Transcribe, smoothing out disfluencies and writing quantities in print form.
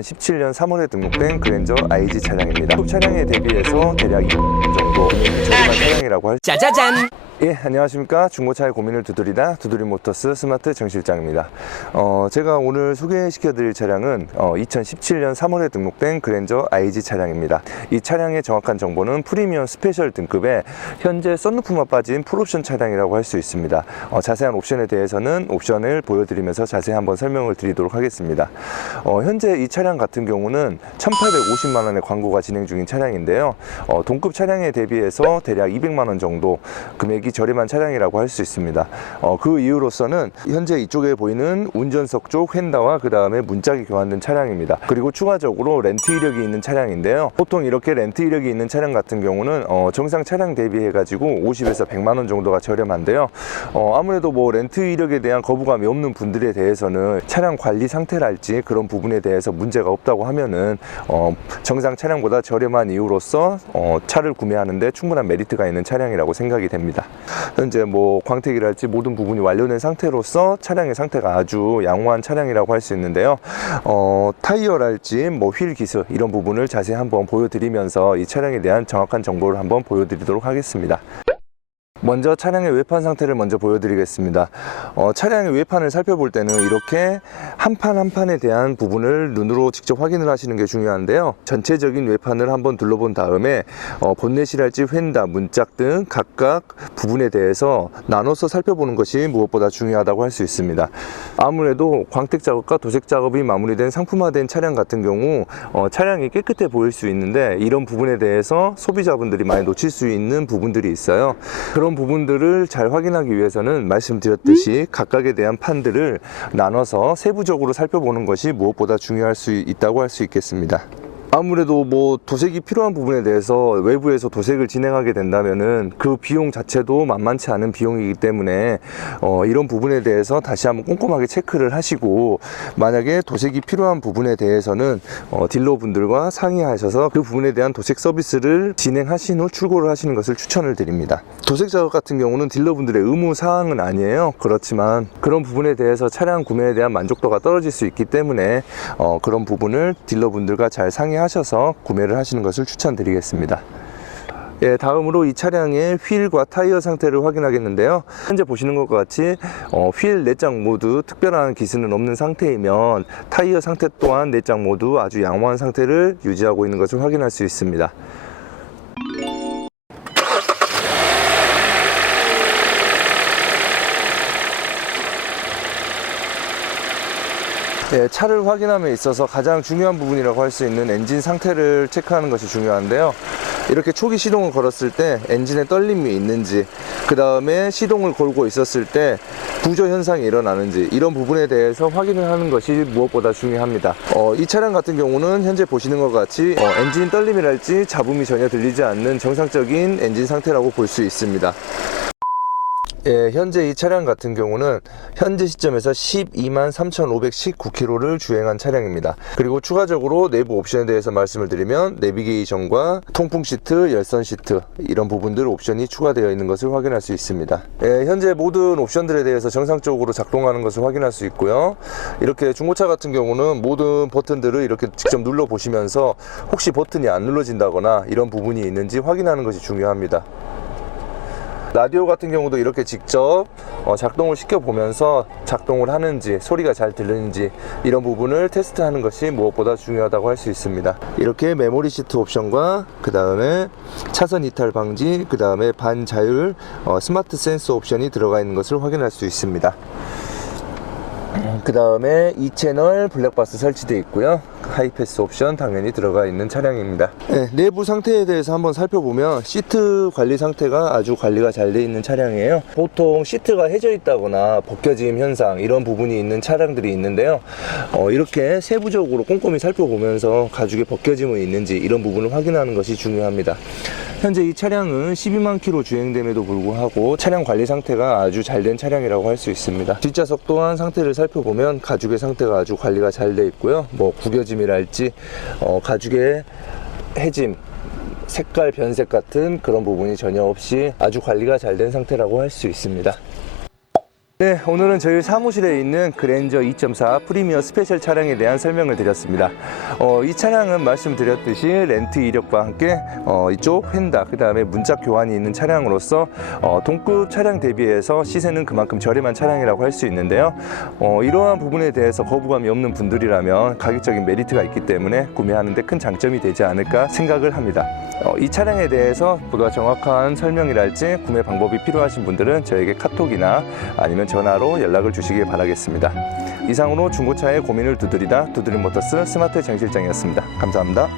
2017년 3월에 등록된 그랜저 IG 차량입니다. 차량에 대비해서 대략 2만 정도 저렴한 차량이라고 할 수 있습니다. 짜자잔! 예, 안녕하십니까. 중고차의 고민을 두드리다 두드림모터스 스마트 정 실장입니다. 제가 오늘 소개시켜드릴 차량은 2017년 3월에 등록된 그랜저 IG 차량입니다. 이 차량의 정확한 정보는 프리미엄 스페셜 등급의 현재 썬루프만 빠진 풀옵션 차량이라고 할 수 있습니다. 자세한 옵션에 대해서는 옵션을 보여드리면서 자세히 한번 설명을 드리도록 하겠습니다. 현재 이 차량 같은 경우는 1,850만 원의 광고가 진행 중인 차량인데요. 동급 차량에 대비해서 대략 200만 원 정도 금액이 저렴한 차량이라고 할 수 있습니다. 그 이유로서는 현재 이쪽에 보이는 운전석 쪽 휀다와 그 다음에 문짝이 교환된 차량입니다. 그리고 추가적으로 렌트 이력이 있는 차량인데요. 보통 이렇게 렌트 이력이 있는 차량 같은 경우는 정상 차량 대비해 가지고 50에서 100만 원 정도가 저렴한데요. 아무래도 뭐 렌트 이력에 대한 거부감이 없는 분들에 대해서는 차량 관리 상태랄지 그런 부분에 대해서 문제가 없다고 하면은 정상 차량보다 저렴한 이유로서 차를 구매하는데 충분한 메리트가 있는 차량이라고 생각이 됩니다. 현재 뭐 광택이랄지 모든 부분이 완료된 상태로서 차량의 상태가 아주 양호한 차량이라고 할 수 있는데요. 타이어랄지 뭐 휠 기스 이런 부분을 자세히 한번 보여드리면서 이 차량에 대한 정확한 정보를 한번 보여드리도록 하겠습니다. 먼저 차량의 외판 상태를 먼저 보여드리겠습니다. 차량의 외판을 살펴볼 때는 이렇게 한 판 한 판에 대한 부분을 눈으로 직접 확인을 하시는 게 중요한데요. 전체적인 외판을 한번 둘러본 다음에 본넷이랄지 휀다, 문짝 등 각각 부분에 대해서 나눠서 살펴보는 것이 무엇보다 중요하다고 할 수 있습니다. 아무래도 광택 작업과 도색 작업이 마무리된 상품화된 차량 같은 경우 차량이 깨끗해 보일 수 있는데 이런 부분에 대해서 소비자분들이 많이 놓칠 수 있는 부분들이 있어요. 그런 부분들을 잘 확인하기 위해서는 말씀드렸듯이 각각에 대한 판들을 나눠서 세부적으로 살펴보는 것이 무엇보다 중요할 수 있다고 할 수 있겠습니다. 아무래도 뭐 도색이 필요한 부분에 대해서 외부에서 도색을 진행하게 된다면은 그 비용 자체도 만만치 않은 비용이기 때문에 이런 부분에 대해서 다시 한번 꼼꼼하게 체크를 하시고 만약에 도색이 필요한 부분에 대해서는 딜러분들과 상의하셔서 그 부분에 대한 도색 서비스를 진행하신 후 출고를 하시는 것을 추천을 드립니다. 도색 작업 같은 경우는 딜러분들의 의무 사항은 아니에요. 그렇지만 그런 부분에 대해서 차량 구매에 대한 만족도가 떨어질 수 있기 때문에 그런 부분을 딜러분들과 잘 상의하셔서 구매를 하시는 것을 추천드리겠습니다. 예, 다음으로 이 차량의 휠과 타이어 상태를 확인하겠는데요. 현재 보시는 것과 같이 휠 4짝 모두 특별한 기스는 없는 상태이면 타이어 상태 또한 4짝 모두 아주 양호한 상태를 유지하고 있는 것을 확인할 수 있습니다. 네, 차를 확인함에 있어서 가장 중요한 부분이라고 할 수 있는 엔진 상태를 체크하는 것이 중요한데요. 이렇게 초기 시동을 걸었을 때 엔진에 떨림이 있는지, 그 다음에 시동을 걸고 있었을 때 부조 현상이 일어나는지 이런 부분에 대해서 확인을 하는 것이 무엇보다 중요합니다. 이 차량 같은 경우는 현재 보시는 것 같이 엔진 떨림이랄지 잡음이 전혀 들리지 않는 정상적인 엔진 상태라고 볼 수 있습니다. 예, 현재 이 차량 같은 경우는 현재 시점에서 12만 3,519km를 주행한 차량입니다. 그리고 추가적으로 내부 옵션에 대해서 말씀을 드리면 내비게이션과 통풍 시트, 열선 시트 이런 부분들 옵션이 추가되어 있는 것을 확인할 수 있습니다. 예, 현재 모든 옵션들에 대해서 정상적으로 작동하는 것을 확인할 수 있고요. 이렇게 중고차 같은 경우는 모든 버튼들을 이렇게 직접 눌러 보시면서 혹시 버튼이 안 눌러진다거나 이런 부분이 있는지 확인하는 것이 중요합니다. 라디오 같은 경우도 이렇게 직접 작동을 시켜보면서 작동을 하는지 소리가 잘 들리는지 이런 부분을 테스트하는 것이 무엇보다 중요하다고 할 수 있습니다. 이렇게 메모리 시트 옵션과 그 다음에 차선 이탈 방지, 그 다음에 반자율 스마트 센서 옵션이 들어가 있는 것을 확인할 수 있습니다. 그 다음에 2채널 블랙박스 설치되어 있고요. 하이패스 옵션 당연히 들어가 있는 차량입니다. 네, 내부 상태에 대해서 한번 살펴보면 시트 관리 상태가 아주 관리가 잘 되어 있는 차량이에요. 보통 시트가 해져 있다거나 벗겨짐 현상 이런 부분이 있는 차량들이 있는데요. 이렇게 세부적으로 꼼꼼히 살펴보면서 가죽에 벗겨짐이 있는지 이런 부분을 확인하는 것이 중요합니다. 현재 이 차량은 12만 킬로 주행됨에도 불구하고 차량 관리 상태가 아주 잘 된 차량이라고 할 수 있습니다. 뒷좌석 또한 상태를 살펴보면 가죽의 상태가 아주 관리가 잘 되어 있고요. 뭐 구겨짐이랄지 가죽의 해짐, 색깔 변색 같은 그런 부분이 전혀 없이 아주 관리가 잘 된 상태라고 할 수 있습니다. 네, 오늘은 저희 사무실에 있는 그랜저 2.4 프리미어 스페셜 차량에 대한 설명을 드렸습니다. 이 차량은 말씀드렸듯이 렌트 이력과 함께 이쪽 휀다, 그 다음에 문짝 교환이 있는 차량으로서 동급 차량 대비해서 시세는 그만큼 저렴한 차량이라고 할 수 있는데요. 이러한 부분에 대해서 거부감이 없는 분들이라면 가격적인 메리트가 있기 때문에 구매하는 데 큰 장점이 되지 않을까 생각을 합니다. 이 차량에 대해서 보다 정확한 설명이랄지 구매 방법이 필요하신 분들은 저에게 카톡이나 아니면 전화로 연락을 주시길 바라겠습니다. 이상으로 중고차의 고민을 두드리다 두드림모터스 스마트 정 실장이었습니다. 감사합니다.